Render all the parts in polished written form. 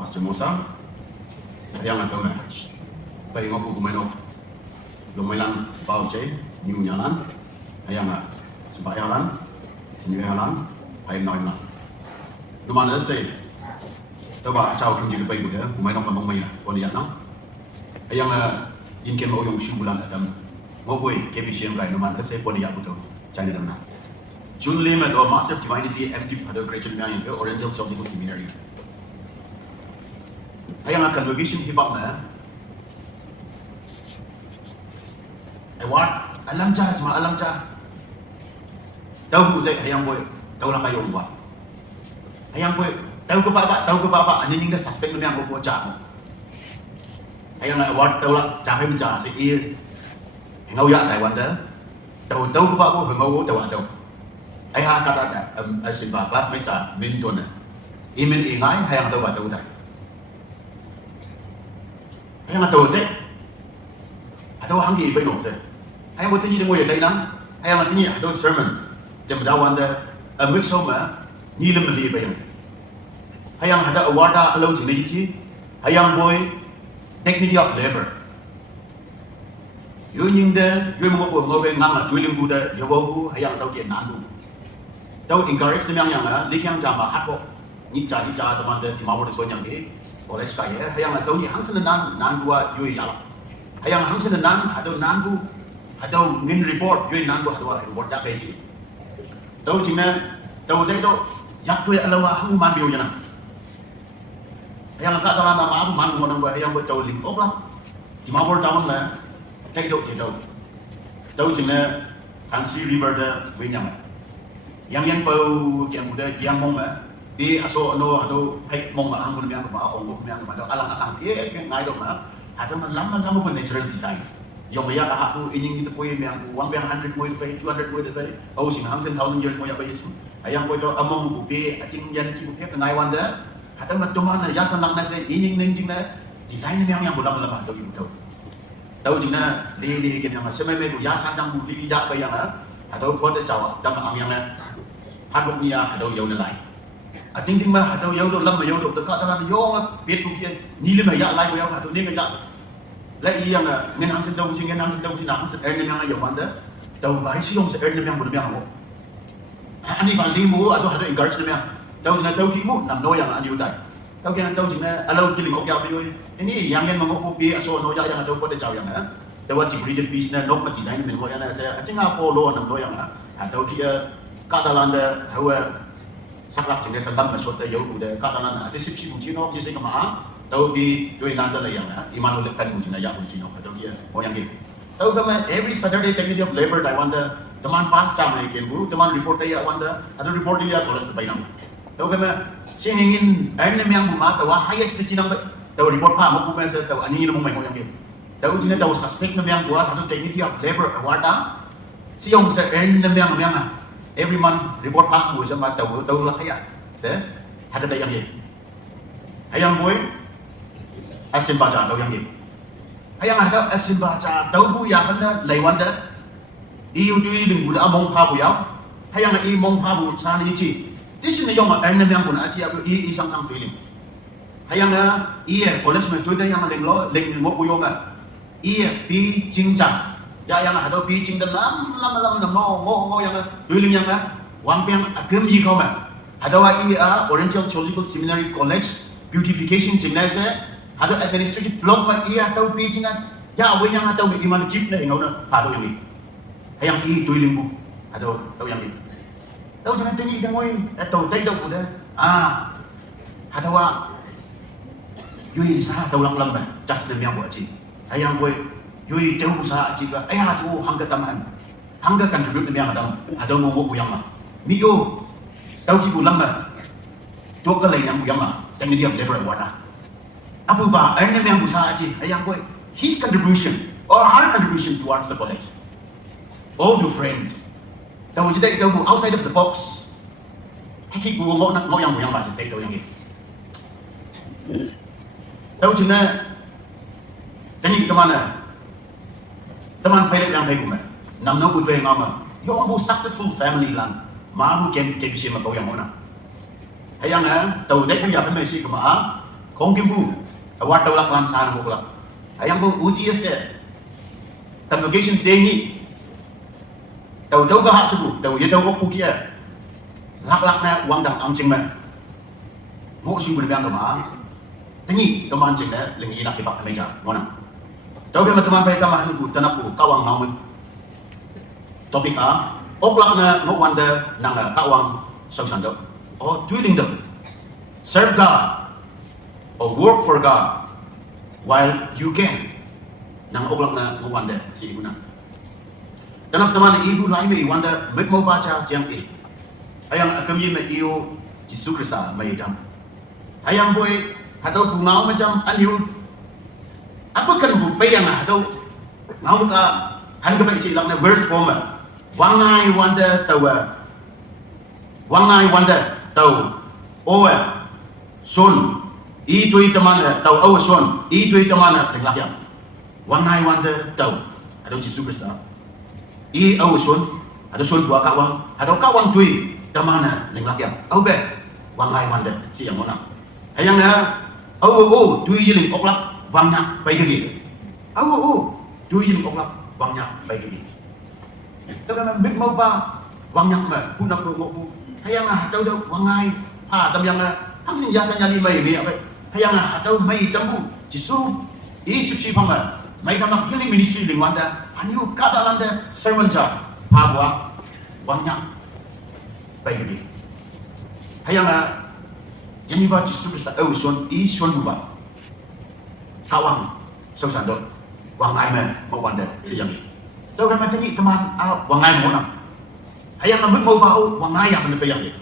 Pastor Musa, yang atau meh, bayi ngopu kumeno, lumayan bau cai, nyunyalan, yang sembayangan, senyuyalan, hay nói nặng, nhưng mà nó sẽ, tôi bảo chào kim chỉ bay của đấy, kumeno kamong mày, còn gì nữa, yang in kem oyong shubulan adam, ngoboi kepisiem lai, nhưng mà nó sẽ còn gì aku tu, cai ni damna. Jun Lim and Massive Divinity Empty Father Graduate Mayang ke Oriental Theological Seminary. Ayang akan location hibak na. Awat alam jah semua alam jah. Tahu dek ayang boy tahu lah kayu buat. Ayang boy tahu ke bapa anjing dah suspek ni yang buat jah. Ayang awat tahu lah jah hay jah si i. Hengau ya Taiwan dah. Tahu ke bapa hengau tahu tahu. Ai ha kata aja simba classmate cha min ton imin ingai hayang tahu tahu dai hayang tahu te atau hangi bai no se hayang bote ni ngoi dai nan hayang tini ado sermon jam dawan da mix homa ni lim li bai hayang hada awada alo jini ji hayang boy dignity of labor yu ning da yu mo bo ngobe ngam tu lim bu da yo bu hayang tahu ke nan bu Tahu encourage ni yang lah, lihat yang jama hat kok, ni jadi teman deh di mawar desuan yang ni, oleh sekaya, hayang tahu ni hang senenan nan dua yui jalan, hayang hang senenan atau nan bu, atau ngin report yui nan bu atau report dah kaisi, tahu cina, tahu deh tu, yak tu ya alawa hang man biu jangan, hayang kat dalam nama aku man orang buat hayang buat tahu link ok lah, di mawar tahun lah, tahu cina, Hansi River dah banyak. Yang bau yang muda yang mong di aso no atau hai mong ang pun yang ma ong pun yang ma alang akang ngai dok ma atau lama pun natural design yang ya aku ingin itu poin yang 100 poinไป200 poinไปau sing hang sen 1000 years mo yaไปyesu ayang ko to among bu be acing yan ki bu ke ngai wanda atau matuman ya sanak na se ingin ning na design yang bulan lama do gitu tahu jina li ke yang semai me ya sanjang bu li ya ba yang atau ko de jawa dam ang yang hadok niya hadaw yaw na lai. At ting ma hadaw yaw do lam ma yaw do ta ka ta na yaw pet ku kian ni le ma ya lai ko yaw hadaw ni ga ya. La i yang ngen hang sen daw si ngen hang sen daw si na hang sen erne yang yaw wanda daw ba si yong se erne yang bu yang mo. Ani ba li mo ado hadaw encourage na yang daw na daw ti mo nam no yang ani utai. Daw kian daw jina alo kiling ok yaw bi ini yang mo ko pi aso no ya yang daw ko de chaw yang daw ti breeded beast na nok ma design men ko ya na sa achinga po lo nam no yang daw ti Katalanda hawa saklat cengke sedang masuk ke jauh udah Katalanda ada sip bucino biasa kemana tahu di dua nanda lah yang iman oleh kan bucino ya bucino atau dia oh yang gitu tahu kemana every Saturday dignity of labor I wanda teman pas cama ikan bu teman report ya wanda atau report dia tulis terbaik tahu kemana si ingin airnya yang buma tahu highest cina tahu report pa mau buma saya tahu anjing ini mau main yang gitu tahu cina tahu suspek yang buat atau dignity of labor award si yang saya airnya yang every month report pak buat sama tahu lah kayak saya ada yang ni ayang boy asin baca tahu yang ni ayang ada asin baca tahu bu ya kan lewat dah iu tu dengan budak mong pa bu ya ayang i mong pa bu sana ici di sini yang mana yang pun aci aku i sang tu ini ayang iya college tu dah yang leng ngok bu yang iya pi cincang ya yang ada pitching dan lama no yang dulu yang wang piang agam ji kau ada IEA Oriental Theological Seminary College beautification gymnase ada administrative block iya tahu pitching ya we yang tahu di mana chief na ingau ada yang i dulu bu ada tahu yang ini tahu jangan tinggi jangan we tahu tahu udah ada yui sah tahu lang just demi yang buat cik ayang we yui tahu usaha aja, tu hangga taman, hangga contribute yang ada ngomong yang mah, mio tahu kibu lama, dua kali yang mah, tapi dia level warna, apa bah, yang usaha aja, ayang boy, his contribution or her contribution towards the college, all your friends, tahu jadi tahu outside of the box, kibu ngomong yang masih tahu yang ini, tahu cina, tanya kemana? Teman failed yang saya guna, nam no good way ngama. Yo ambo successful family lang, mahu kem bisa makau yang mana. Hayang tahu dek punya family si kema, Kong Kimbu, awat tolak lam sana mukla. Ayang bu UGS convocation dengi. Tau gahak sebu, tau ye tau ok kia. Lak na wang dang am ching ma. Mo su bu biang ma. Tengi teman ching na lengi nak ipak meja mona. Tau ke teman pai kama ni bu tanap bu kawang ngau men. Topik a ok lak na ngo wanda nang kawang sau san do. Oh, doing them. Serve God or work for God while you can. Nang oglak na wanda si ibu na. Tanap teman ibu lain me wanda met mau baca jam e. Ayang akamye me iyo Yesus Krista mai dam. Ayang boy atau ngau macam aniu. Apa kan bu payang atau ngau ka han ka isi lang na verse former. Wangai wanda tawa. Wangai wanda tau owe sun i tui temana tau owe sun i tui temana dengan yang wangai wanda tau ada Yesus Kristus i owe sun ada sun dua kawang ada kawang tui temana dengan yang owe wangai wanda si yang mana hayang na owe tui jiling oklak wangnya baik lagi owe tui jiling oklak wangnya baik lagi dengan bit mau ba wangnya mah punang ngobu hayang atau dah wangai tam yang hang sin jasa nyali mai ni apa hayang atau mai tambu jisu sip pama mai tam nak healing ministry ling wanda aniu kata landa sermon ja bua wangnya baik lagi hayang jadi ba jisu Kristus son son buba kawang sausan do wangai me mau wanda sejam ni tau kan materi teman wangai mau nak hayang ngambil mau bau wangai yang kena payang dia.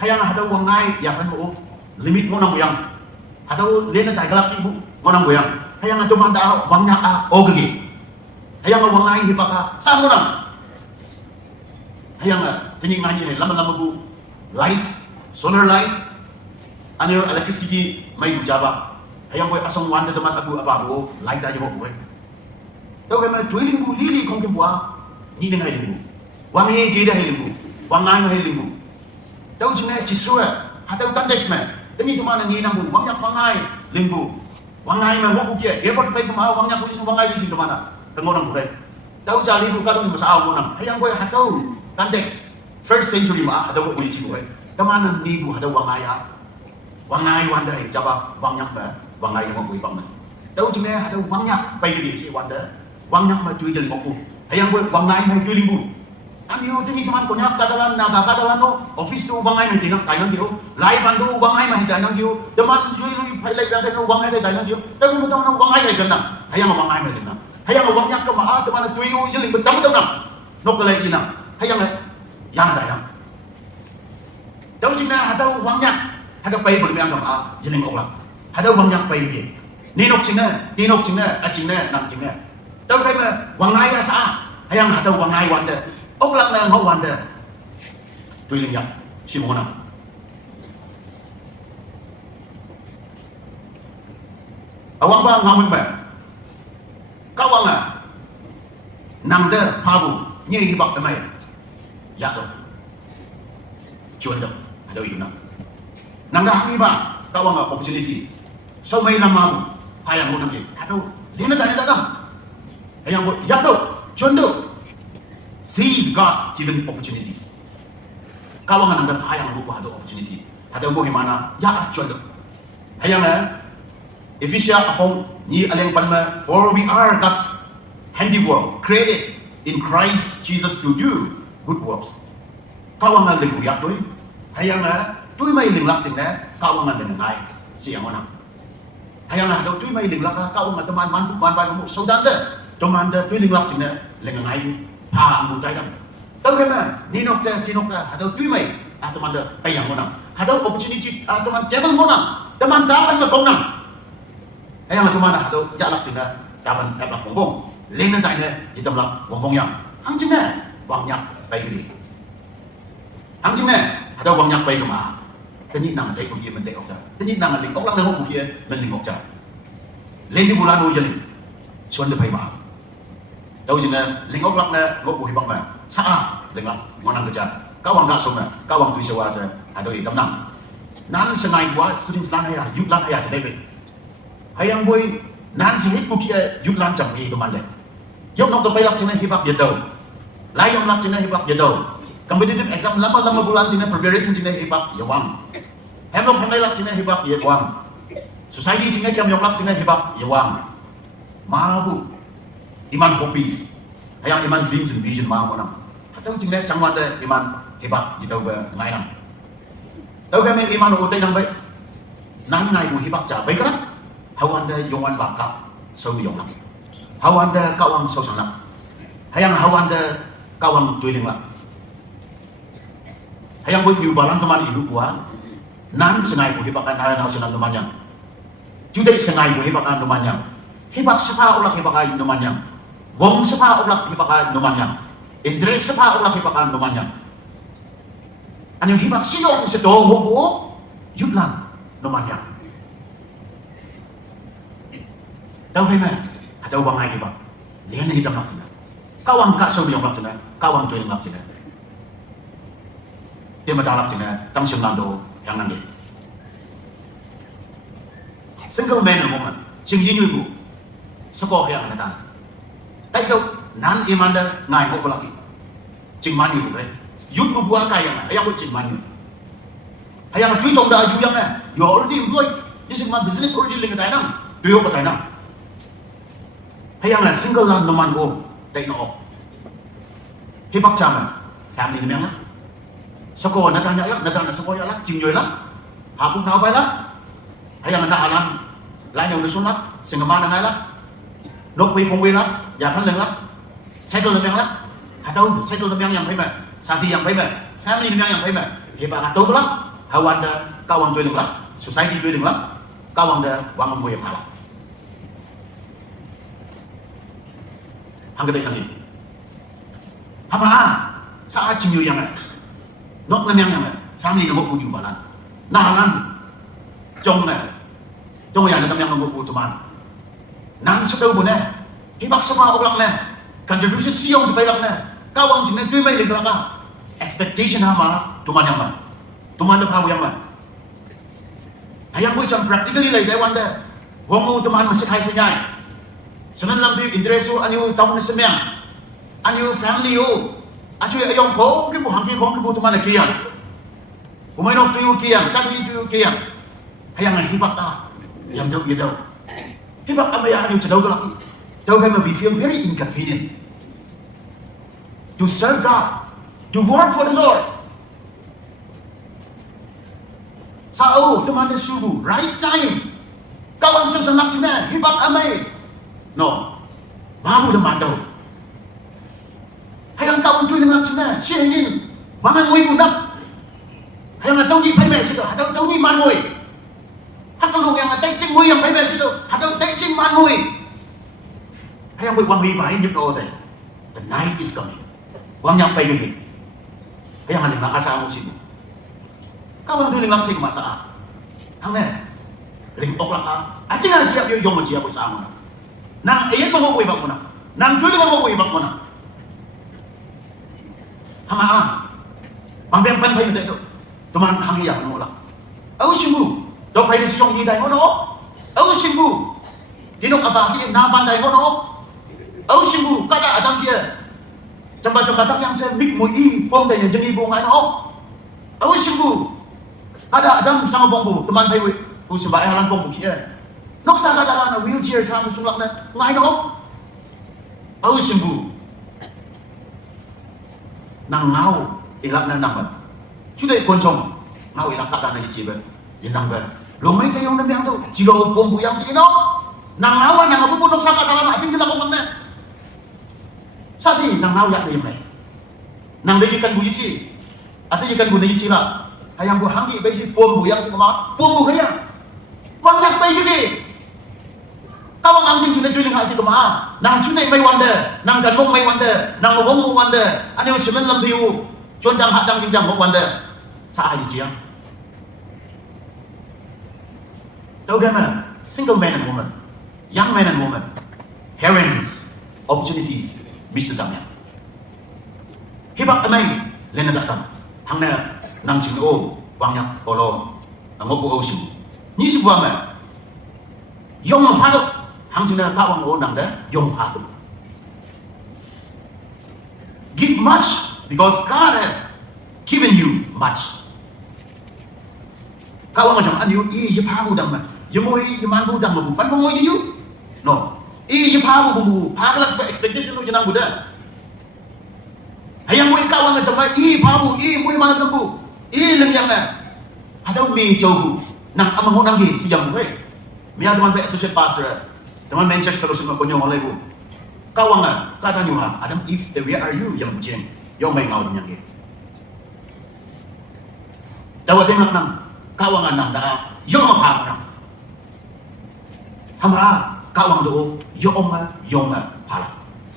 Hayang ada wangai yang kena mau limit mau nang yang. Atau lena tak gelap ibu mau nang yang. Hayang ada manda wangnya oge. Hayang wangai hipaka sama nang. Hayang tinggi ngaji lama-lama bu light solar light ane electricity mai jaba. Hayang boy asong wanda teman abu apa bu light aja boy. Tahu kan drilling bu lili kong ke buah ni dengan ibu. Wangi tidak hilimbu, wangai hilimbu. Tahu cina cisua, atau tandeks mah. Ini cuma nanti nambu, wangnya wangai limbu, wangai mah wong bukia. Airport baik kemana, wangnya polisi wangai di sini mana? Pengorang bukai. Tahu cari buka tu masalah orang. Hayang boy atau tandeks. First century mah ada wong polisi bukai. Kemana ni bu ada wangai wanda jawab wangnya mah, wangai yang wong bukai. Tahu cina ada wangnya baik di si wanda, wangnya mah tujuh jadi ngopu. Hayang boy wangai mah tujuh limbu. Aniu tinggi teman konyak katalan naga katalan no office tu wangai mah tinang kainan dia live bandu wangai mah kainan dia teman jui lu pilih biasa no wangai kainan dia tapi betul no wangai kainan hayang wangai mah tinang hayang wangnya ke mah teman tu yu jeling betam betul nam no kelai inang hayang yang kainan tahu cina ada wangnya ada pai bermiang ke mah jeling olah ada wangnya pai dia ninok cina cina nam cina tahu kai mah wangai asa hayang ada wangai wanda ok lak na ngau wanda tuiling yak si mo na awang ba ngamun ba kawang nang de pabu nyi hibak mai ya do chuan do ada yu na nang da hi ba kawang opportunity so mai lama bu hayang mo nang ye atau lena da da hayang bo ya do chuan do seize God given opportunities. Kalau nggak nanda hayang lupa ada opportunity, ada boh mana ya acuan. Hayang Ephesians afong ni aleng panma for we are God's handiwork created in Christ Jesus to do good works. Kalau nggak leng uyak tuh, hayang tuh mai leng lak sing kalau nggak leng ngai siang mana. Hayang tuh mai leng lak kalau nggak teman man saudara teman tuh leng lak sing leng ngai. Pa ang mutay kam. Tahu kan ninok atau tui mai atau mana payang monang atau opportunity atau man table monang teman dapat makonang ayang atau mana atau jalak cina dapat dapat bongbong lena tanya di tempat bongbong yang hang cina wangnya baik ini hang cina atau wangnya baik kemana tadi nang tay kukian mentek okta tadi nang ling oklang nang kukian meling okta len di bulan ujan suan de pai ma đâu chừng linh ốc lắc nè ngốc bùi bằng mà sa linh lắc ngon ăn cái cha cao bằng cả sông nè cao bằng tùy sâu à sẽ đôi đâm nằm nan sẽ ngày quá students lan hay à youth lan hay à sẽ đây hayang boy nan si hit buki yuk lan chang ni tuman le yok nok to pai lak chine hibak ye tau lai yong lak chine hibak ye tau competitive exam lama bulan chine preparation chine hibak ye wang hem lok hangai lak chine hibak ye wang society chine kyam yok lak chine hibak ye wang ma bu iman hobbies hayang iman dreams and vision ma ko nam hatau chine changwan de iman hibak ye tau ba ngai nam tau kami iman o tai nang bai nan ngai bu hibak cha bai ka hawanda yongan baka sau yong lam hawanda kawang sau sang lam hayang hawanda kawang tuiling lam hayang boy piu balang teman ibu kuan nan sengai bu hibakan na senang temannya judai sengai bu hibakan temannya hibak sepa ulak hibakan temannya wong sepa ulak hibakan temannya indre sepa ulak hibakan temannya anyo hibak silong sedong ho yutlan temannya tahu mana? Ada uang lagi bang. Lihat ni hitam nak cina. Kawang kak sawi yang nak cina, kawang tu yang nak cina. Dia mendalam cina, tang sembilan do yang nanti. Single man and woman, sing yin yu, sekolah yang ada. Tapi tu nan imanda ngai hok lagi. Cing mani tu kan. Yut buat kaya mana? Ayam buat cing mani. Ayam tu cong dah yu yang mana? You already employed. This is my business already linked dengan tanam. Tu yo kat tanam. Hayang single lang naman ko tay no hibak chama family ni lang soko natanya lang natanya soko ya lang jingyoy lang hapon na pa lang hayang na halan lain yung nasunat singaman na lang nok wi pong wi lang yapan lang lang settle na lang hataw settle na yang pay ba sati yang pay ba family ni yang pay ba hibak ataw lang hawanda kawang tuy lang society tuy lang kawang da wang mo yang halang hanggang tayo ngayon. Hamaan, sa ating yung yang nok na yang family na mo po yung balan. Nahalan, jong yan na yang mo po tuman. Nang sa tao mo na, hibak sa mga ulang na, contribution siyong sa baylak na, kawang siya na may ligla ka. Expectation hama, tuman yang man. Tuman na pawo yang man. Hayang mo isang practically like that one da. Huwag mo tuman masikhay sa nyay. Semen lang di intereso anyo taon na semyang anyo family yo acho ayong ko kibo hangki ko kibo tuman kiyan kumainok tuyo kiyan chakli tuyo kiyan hayang hibak ta yam daw yadaw hibak amaya anyo chadaw galaki daw kay we feel very inconvenient to serve God to work for the Lord sao tuman na subu right time kawan sesenak cina hibak amay no, babu dah mandau. Hayang kau cuy dengan cina, siapa ingin? Wangan mui budak. Hayang tahu ni payah situ, tahu ni man mui. Hak kalau yang tahu cing mui yang payah situ, tahu cing man mui. Hayang mui wang mui bayi nyut order. The night is coming. Wang yang payah ni. Hayang ada nak asal musim. Kau yang tu dengan sih masalah. Hang ni, lingkok lah. Acing aja siap yo siap bersama. Nang ayat mo ko ibak mo na. Nang jual mo ko ibak mo na. Hamaa. Pambem tayo dito. Tuman hanghiya mo lang. Au simbu. Do pay si yong hiday mo no. Au simbu. Tinok abaki na banday mo no. Au simbu kada adam kia. Jamba-jamba tak yang saya mik mo i pom tayo jeni bunga no. Au simbu. Kada adam sama bongbu teman tayo ku sebay halan bongbu kia. Nok sa kadala na wheelchair sa sulak na lain ako. Au simbu. Nang ngau ilak na naman. Sudah koncong ngau ilak kata na ijiba. Yan nang ba. Lumay sa yung namiyang to. Silo pombu yang sino. Nang ngawan yang apu nok sa kadala na ating dilakong na. Sati nang ngau yak na yung may. Nang dayikan bu ichi. Ati ikan bu na ichi la. Hayang bu hangi ba si pombu yang si mama. Pombu kaya. Wangyak bay juga. Kawang anjing cunay juling hasi kema, nang cunay may wanda, nang ganmong may wanda, nang ngomong wanda, ano yung semen lang biu, cuncang hatang kinjang mong wanda, sa ayo siya. Tahu gana, single man and woman, young man and woman, parents, opportunities, bisa damyan. Hibak amay, lena datang, hang na nang cino, wangyak polo, ang opo osu, ni si buama. Yong ma phado hang sina kawang o nang da yong phado. Give much because God has given you much. Kawang macam anu je phabu dang ma. Je moi je man bu dang ma bu pan mo je you. No. Je phabu bu phagla expectation lu janang buda. Hayang moi kawang macam phabu moi mana tembu. Leng yang na. Ada mi chobu nang amang nang gi si jang bu. Mia teman associate pastor, teman Manchester Fellowship ko nyong oleh bu. Kawang kata nyuha, Adam if the where are you yang bujen, yang may ngau yang ge. Dawa tengak nang kawang nang da, yang apa nang. Hama kawang do, yang pala.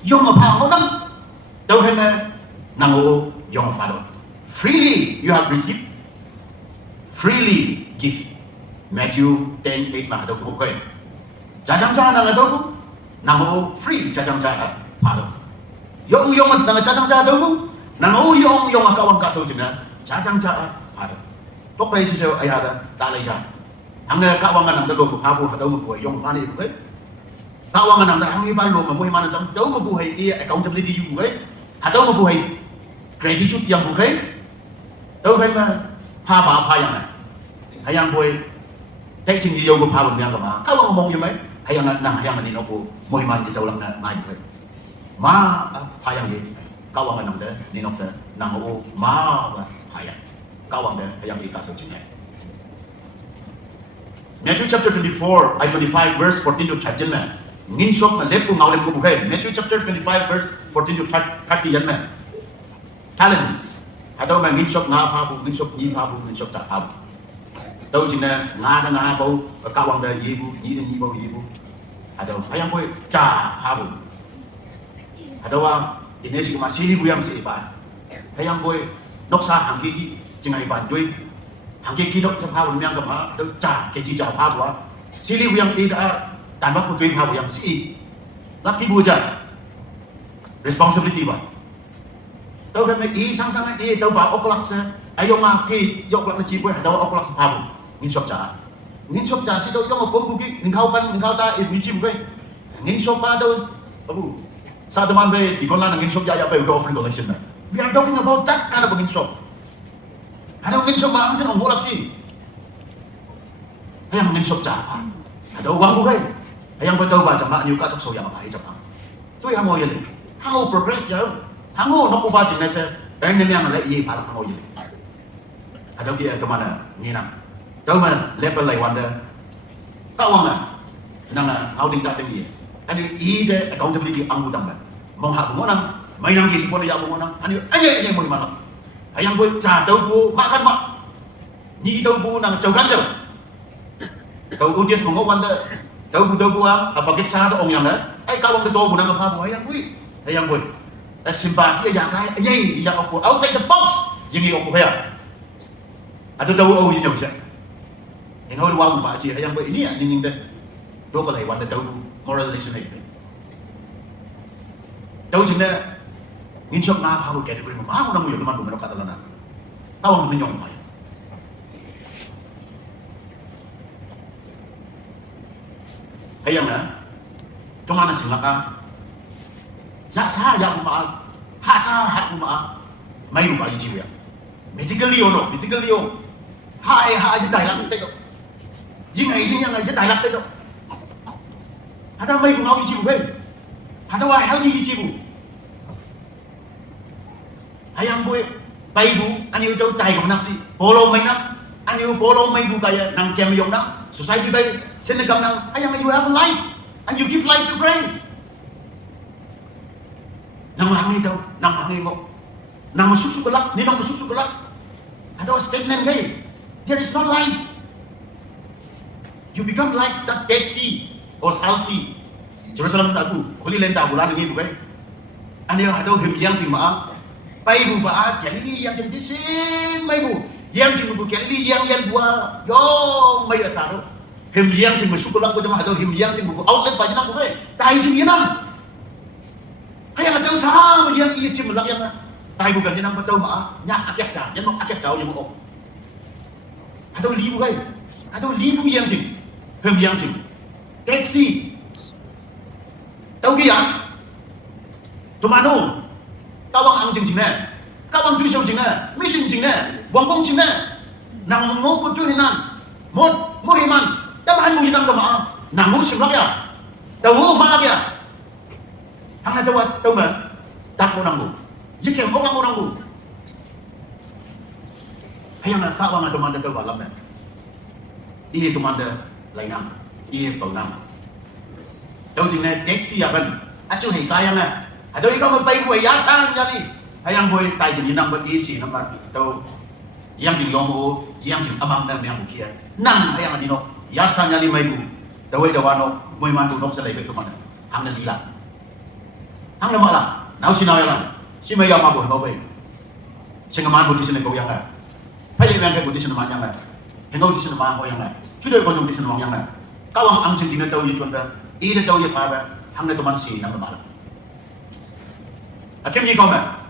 Yang apa nang? Dawa hema nang o yang fado. Freely you have received, freely give. Matthew 10:8 mà đâu có cái. 자장자 나가 đâu 나고 free 자장자 바로. 용용은 나가 자장자 đâu 나고 용용 아까wan kaso jina 자장자 바로. 똑바이 시저 아야다 달래자. angna kawangan nang dalo ko habu hadaw mo yung pani ko kay. Kawangan nang ang iban lo mo himan nang daw mo buhay accountability yung kay. Hadaw mo buhay gratitude yang ko kay. Daw kay ma pa ba pa yang hayang buhay Tay ching di yogo pabon yang kama. Kawang ngomong yung may hayang hayang nino ko mo himan di tawlang na ngai ko. Ma hayang di kawang nang de ninok de nang o ma hayang. Kawang de hayang di kaso ching. Matthew chapter 25 verse 14 to 30 na. Ngin shop na lep ko ngau lep ko buhay. Matthew chapter 25 verse 14 to 30 yan na. Talents. Ataw ma ngin shop nga pabu, ngin shop ni pabu, ngin shop ta pabu. Đâu chỉ là ngã bầu cao bằng đời gì bầu ada ayam boy cha habu ada wa ini sih masih ni buyang sih pak ayam boy noksa hangki jingai bandui hangki dok habu yang kema ada cha keji cha habu wa sili buyang tidak tanpa kutuin habu yang si laki buja responsibility ba đâu kan sang đâu ba oklak sa ayo ngaki yok lak na ciboy ada oklak sa habu ngin shop cha si đâu yung pom buki ngin khau ta mi chim kai ngin shop ba đâu abu sa teman be di konan ngin shop ya be offering collection na we are talking about that kind of ngin shop ada ngin shop ma ang ngolak si ayang ngin shop cha ada uang bukai ayang ba tau ba chama niu ka tok so yang ba hai chama tu yang mo yele hango progress ja hango no ko ba ching na se en ne yang la yi ba hango yele ada dia kemana nginang đâu mà level lại wonder các ông nang outing ta tengi ani ide accountability ang udang mong ha mo nang may nang kisi po ya mo nang ani anya mo malak ayang boy cha đâu po makan ma ni đâu po nang chau kan chau đâu ko just mo wonder đâu po apa kit sa to ong yang ai ka wang to mo nang pa mo ayang boy simpati ya kai ai ya ko outside the box yingi ko ya ada đâu ong yang siya yang hoi wang ba chi hayang ba ini ning de do ko lai wan de dau moral lesson ai dau jing na ngin shop na ha bo category ma ko na mo yo man do ma ka ta na tawang ni nyong mai hayang na tuma na sila ka ya sa ya ma ha sa ha ma mai ba ji ya medically or physically or ha ji dai lang te do những ngày chứ đại lập đấy đâu, hả ta mấy cũng nói chịu bên, hả ta ai háo gì chịu, hay anh bui bay bu anh yêu châu tài của năng si, polo mấy năm, anh yêu polo mấy bu cái năng kem dùng năm, society bay, xin được cầm năng, hay anh you have a life, and you give life to friends, nang hangi đâu, nang hangi mo, nang masuk cái lắc, ni nang masuk cái lắc, hả ta statement cái, there is no life. You become like that Dead Sea or South Sea. Jerusalem aku, kuli lenta bulan ini bukan? Ane ada hem yang cing ma, pai bu ba, kali ni yang cing disin, mai bu, yang cing bu kali ni yang buat, yo mai ada tu. Hem yang cing masuk kelang macam ada hem yang cing bu outlet banyak nak bukan? Tai cing yang mana? Hay ada tahu sama yang ia cing melak yang tai bukan yang tahu ma, nyak akak cah, yang akak cah yang mau. Ada li bukan? Ada li bu yang cing. Hem yang cing, Dead Sea. Tahu kia? Tumano. Kawang ang jing jing na. Kawang tu shou jing na. Mission jing na. Wang bong jing na. Nang mo ko tu hinan. Mo himan. Tabahan mo hinang kama. Nang mo simlak ya. Tahu malak ya. Hang tawa tahu ma. Tak mo nang mo. Jike mo nang mo. Hayang kawang ada manda tahu alam na. Ini tu manda lainam. Ini bau nam. Tahu jing na Dead Sea aban. Acu hei kayang na. Ada ikaw magpay buhay yasang jadi. Hayang buhay tayo jing inang mag-isi naman. Tahu yang jing yomo, yang jing amang na yang bukiya. Nang hayang adino yasang jadi may bu. Tahu dawano moy mantu nok sa laibay kumana. Hang na lila. Hang na mala. Nau sinayalan. Si may yama buhay mabay. Singaman bu di sini kau yang na. Pwede yang kay bu di sini man yang na. Hengaw di sini man ko yang na. Sudah ko yung di sini man yang na. Kawang ang jing na tahu yun da. Ida tahu ya pa hang na tuman si nang mala. Akim ni kau mah,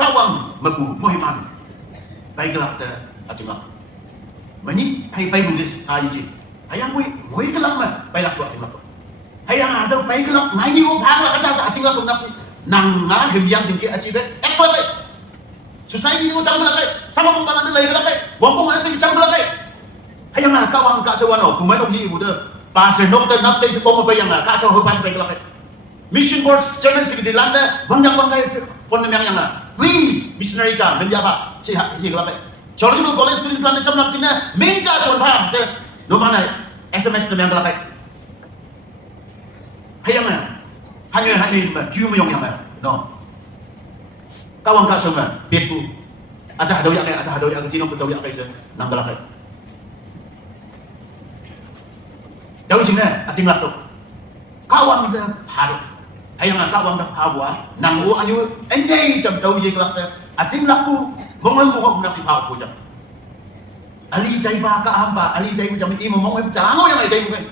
kawang mabu muhiman, baik gelap ter atimlah. Meni hai baik budis hai je, hayang mui gelap mah baik lak tu atimlah. Hayang ada baik gelap ngai ni upang lah kaca sa atimlah tu nafsi. Nang ngah gembiang jengki acibe, ekor lagi. Society ni utang belakang, sama pembalan ni lagi belakang, wampung asa icang belakang. Hayang ngah kawang kak sewano, kumain ohi buda, pasal doktor nak cai sepong apa yang ngah, kak sewa pas baik belakang. Mission board channel sigi dilanda banyak bangkai phone yang please missionary jam ben apa si gelap theological college students landa jam nak cina minta tuan paham se no mana SMS yang gelap hayang hanya cuma yang no kawang kak semua betu ada yang tino ku tahu yang se nang gelap tahu cina ating laptop kawang dia haru hayang kawang dah hawa nang u anyu enjay jam tahu ye kelak saya ating laku mongon mongon nak si hawa jam ali dai ba ka hamba ali dai jam i mo em jango yang dai bukan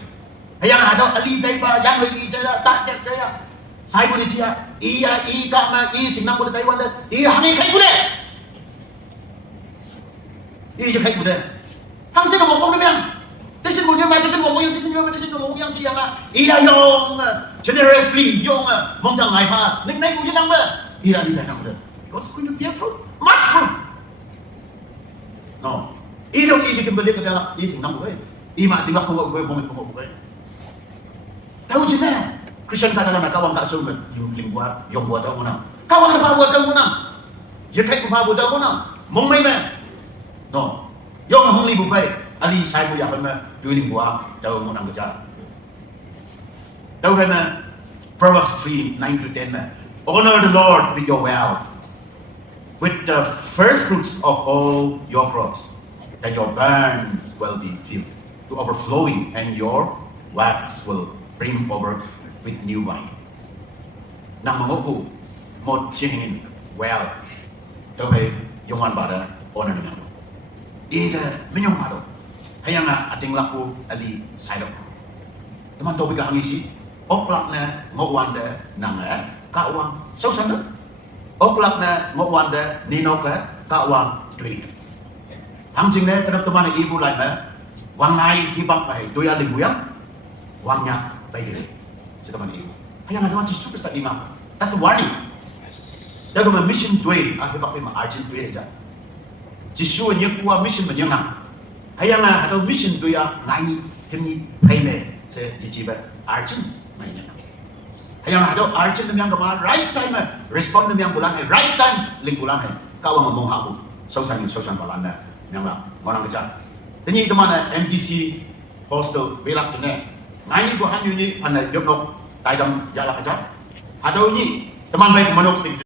hayang ada ali dai ba yang lagi saya tak saya sai boleh dia iya i ka ma i sinang boleh Taiwan dah i hangi kai boleh i je kai boleh hang saya ngomong ni yang Desin mo yang siapa? Iya yong generously yong mongtang ngai pa. Ning nai mo yang ba? Iya di tanam dah. God's going to bear fruit, much fruit. No. Idong kembali ke dalam isi nang bukai. Ima tinggal pungok bukai. Tahu je na? Christian kata nak kawang kat sumber. Yung buat tahu mana? Kawang apa buat tahu mana? Ya kai apa buat tahu mana? Mong mai ma? No. Yong hong li bukai. Ali saya pun yang pernah joining buah tahu menang kerja. Tahu kan? Proverbs 3:9-10. Honor the Lord with your wealth, with the first fruits of all your crops, that your barns will be filled to overflowing, and your vats will brim over with new wine. Nang mengopu, mod cehingin wealth. Tahu yang mana pada honor dengan. Ida menyong pada. Hayang ating laku ali saidok. Teman topik ang isi, oklak na ngowanda nang kawang sausan na. Oklak na ngowanda ninok kawang duit. Hang jing na teman-teman ibu lain wangai hibang pai doya liguyang wangnya pai diri. Teman ibu. Hayang teman si superstar imam. That's a warning. Dalam mission duit, hibang pai arjin duit aja. Jisu nya kuwa mission menyang. Hayang atau mission tu yang ngai hemi paine se jijiba arjun mainnya. Hayang atau arjun yang kemana right time respond yang bulan right time link bulan kawang ngomong habu sausan balanda yang lah orang kerja. Ini teman MTC hostel belak jene ngai bu han ni pan yoknok taidam jala kerja. Atau ini teman baik menok sing